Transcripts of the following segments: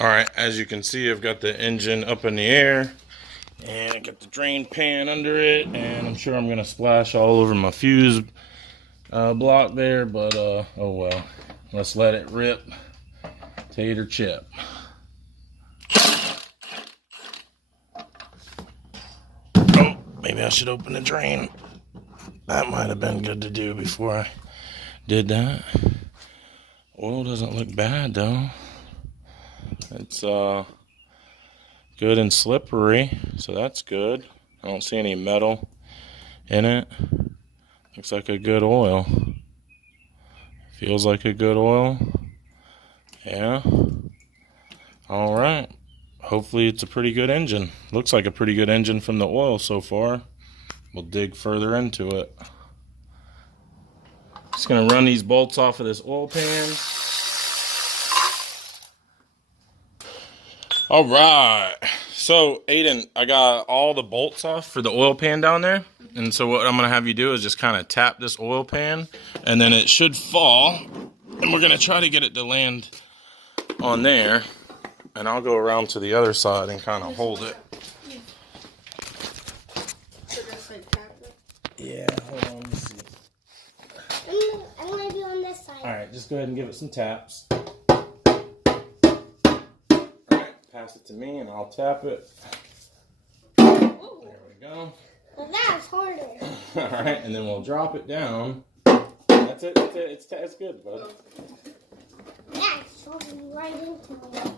Alright, as you can see, I've got the engine up in the air, and I got the drain pan under it, and I'm sure I'm going to splash all over my fuse block there, but oh well. Let's let it rip. Tater chip. Oh, maybe I should open the drain. That might have been good to do before I did that. Oil doesn't look bad though. It's good and slippery, so that's good. I don't see any metal in it. Looks like a good oil. Feels like a good oil. Yeah. Alright. Hopefully it's a pretty good engine. Looks like a pretty good engine from the oil so far. We'll dig further into it. Just going to run these bolts off of this oil pan. Alright. So, Aiden, I got all the bolts off for the oil pan down there. And so what I'm going to have you do is just kind of tap this oil pan. And then it should fall. And we're going to try to get it to land on there. And I'll go around to the other side and kind of hold it. So just like tap it? Yeah, hold on, let me see. I'm going to be on this side. Alright, just go ahead and give it some taps. Pass it to me and I'll tap it. Ooh. There we go. Well, that's harder. Alright, and then we'll drop it down. That's it, that's it. It's good, bud. That's falling right into it.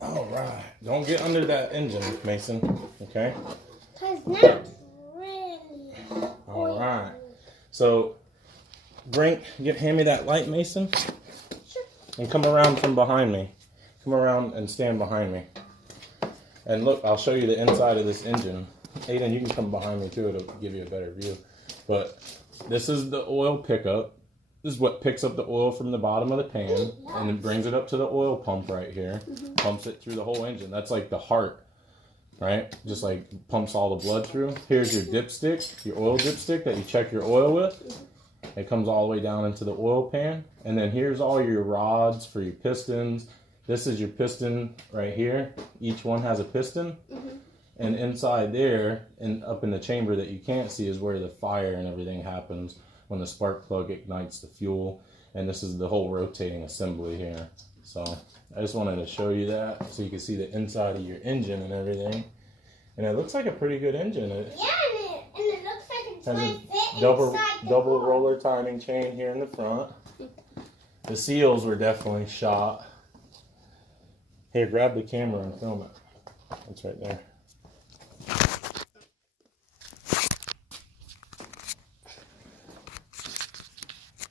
Alright, don't get under that engine, Mason. Okay? Because that's really Alright. So, hand me that light, Mason. Sure. And come around from behind me. Come around and stand behind me. And look, I'll show you the inside of this engine. Aiden, you can come behind me too. It'll give you a better view. But this is the oil pickup. This is what picks up the oil from the bottom of the pan and then brings it up to the oil pump right here. Pumps it through the whole engine. That's like the heart, right? Just like pumps all the blood through. Here's your dipstick, your oil dipstick that you check your oil with. It comes all the way down into the oil pan. And then here's all your rods for your pistons. This is your piston right here. Each one has a piston. And inside there, and up in the chamber that you can't see, is where the fire and everything happens when the spark plug ignites the fuel. And this is the whole rotating assembly here. So I just wanted to show you that so you can see the inside of your engine and everything. And it looks like a pretty good engine. Yeah, and it looks like it's Has going a to fit double inside roller timing chain here in the front. The seals were definitely shot. Here, grab the camera and film it. It's right there.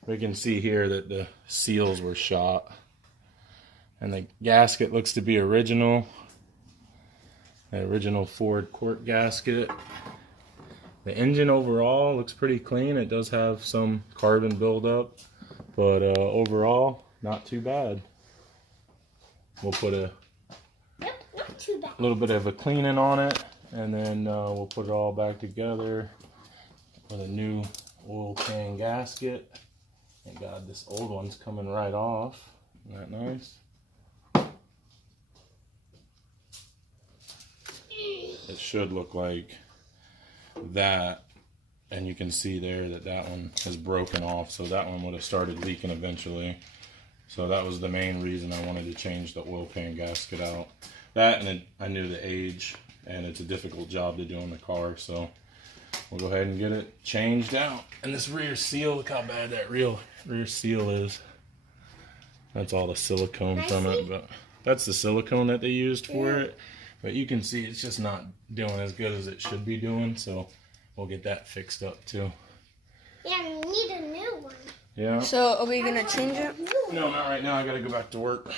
We can see here that the seals were shot. And the gasket looks to be original. The original Ford Cork gasket. The engine overall looks pretty clean. It does have some carbon buildup, but overall, not too bad. We'll put a not too bad. little bit of a cleaning on it, and then we'll put it all back together with a new oil pan gasket. Thank God this old one's coming right off. Isn't that nice? It should look like that, and you can see there that that one is broken off, so that one would have started leaking eventually. So that was the main reason I wanted to change the oil pan gasket out. That, and I knew the age, and it's a difficult job to do on the car, so we'll go ahead and get it changed out. And this rear seal, look how bad that rear seal is. That's all the silicone from it, but that's the silicone that they used for it. But you can see it's just not doing as good as it should be doing, so we'll get that fixed up too. Yeah, we need a new one. Yeah. So are we gonna change it? No, not right now. I gotta go back to work.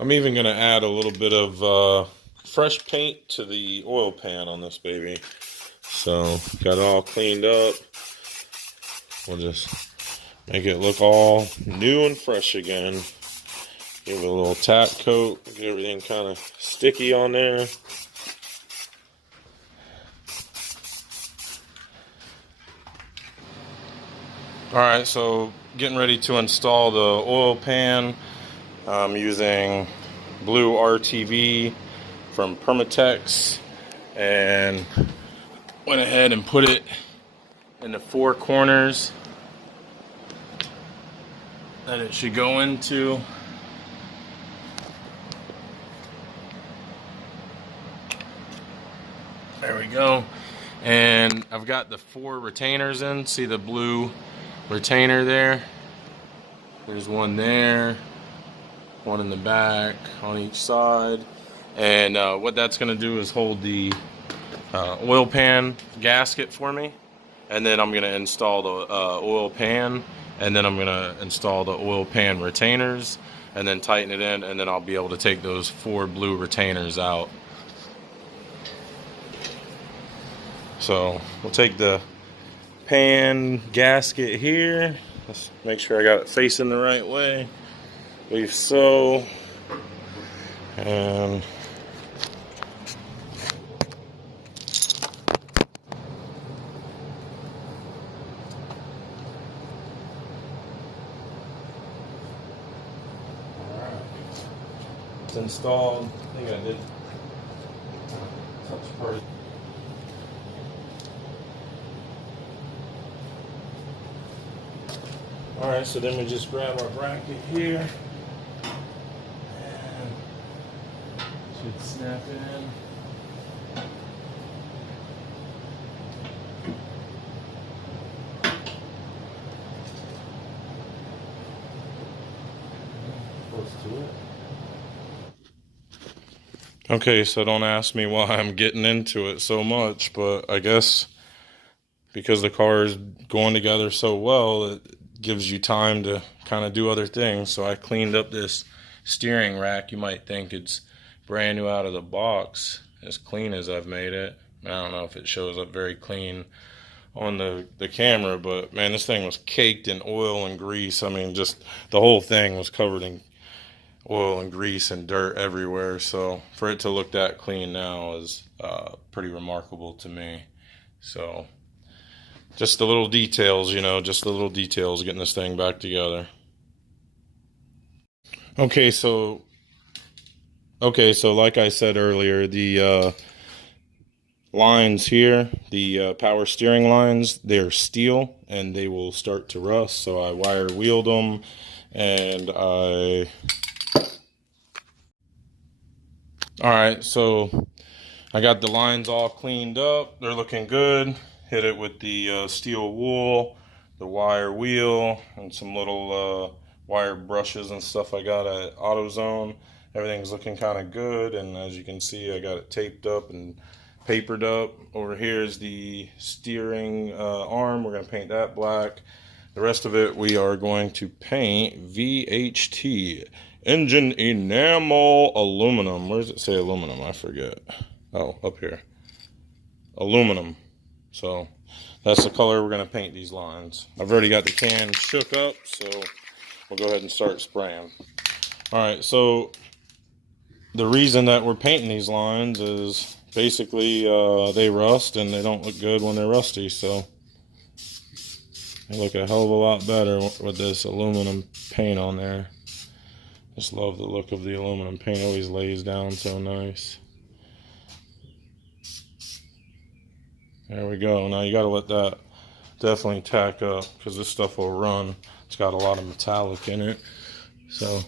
I'm even gonna add a little bit of fresh paint to the oil pan on this baby. So got it all cleaned up. We'll just make it look all new and fresh again. Give it a little tap coat, get everything kind of sticky on there. Alright, so getting ready to install the oil pan. I'm using blue RTV from Permatex, and went ahead and put it in the 4 corners that it should go into. There we go. And I've got the 4 retainers in. See the blue retainer there? There's one there, one in the back on each side. And what that's going to do is hold the oil pan gasket for me. And then I'm going to install the oil pan. And then I'm going to install the oil pan retainers. And then tighten it in. And then I'll be able to take those 4 blue retainers out. So we'll take the pan gasket here. Let's make sure I got it facing the right way. Leave so. And alright. It's installed. I think I did touch part. Alright, so then we just grab our bracket here and should snap in. Close to it. Okay, so don't ask me why I'm getting into it so much, but I guess because the car is going together so well, it gives you time to kind of do other things. So I cleaned up this steering rack. You might think it's brand new out of the box, as clean as I've made it. I don't know if it shows up very clean on the camera, but man, this thing was caked in oil and grease. I mean, just the whole thing was covered in oil and grease and dirt everywhere. So for it to look that clean now is pretty remarkable to me. So just the little details, you know, just the little details getting this thing back together. Okay, so like I said earlier, the lines here, the power steering lines, they're steel and they will start to rust. So I wire wheeled them, and alright, so I got the lines all cleaned up. They're looking good. Hit it with the steel wool, the wire wheel, and some little wire brushes and stuff I got at AutoZone. Everything's looking kind of good, and as you can see, I got it taped up and papered up. Over here is the steering arm. We're going to paint that black. The rest of it we are going to paint VHT, engine enamel aluminum. Where does it say aluminum? I forget. Oh, up here. Aluminum. So that's the color we're going to paint these lines. I've already got the can shook up, so we'll go ahead and start spraying. Alright, so the reason that we're painting these lines is basically they rust and they don't look good when they're rusty, so they look a hell of a lot better with this aluminum paint on there. Just love the look of the aluminum paint. It always lays down so nice. There we go. Now you got to let that definitely tack up, because this stuff will run. It's got a lot of metallic in it. So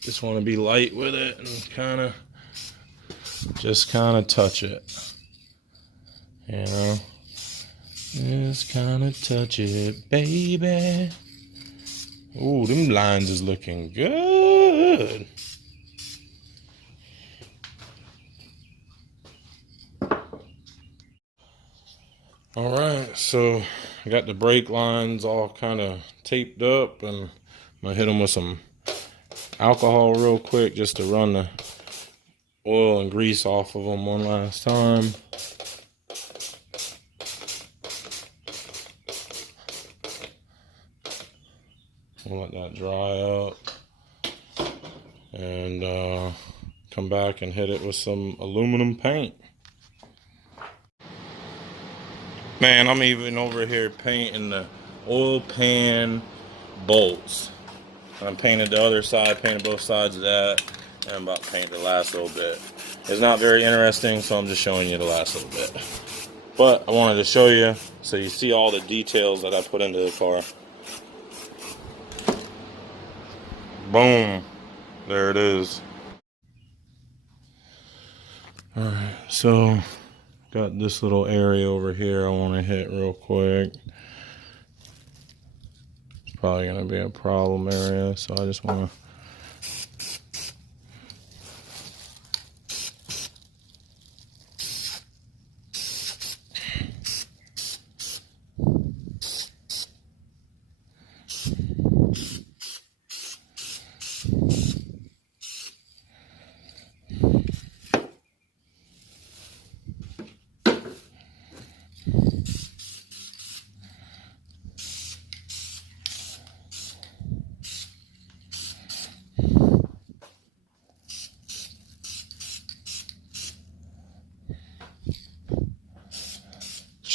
just want to be light with it and just kind of touch it. You know, just kind of touch it, baby. Ooh, them lines is looking good. Alright, so I got the brake lines all kind of taped up, and I'm going to hit them with some alcohol real quick just to run the oil and grease off of them one last time. We'll let that dry up and come back and hit it with some aluminum paint. Man, I'm even over here painting the oil pan bolts. I painted the other side, painted both sides of that, and I'm about to paint the last little bit. It's not very interesting, so I'm just showing you the last little bit. But I wanted to show you so you see all the details that I put into the car. Boom. There it is. Alright, so got this little area over here I want to hit real quick. It's probably going to be a problem area, so I just want to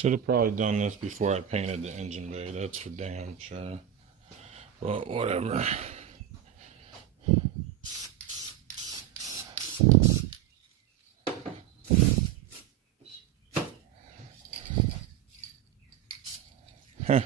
should have probably done this before I painted the engine bay, that's for damn sure. But whatever. Huh.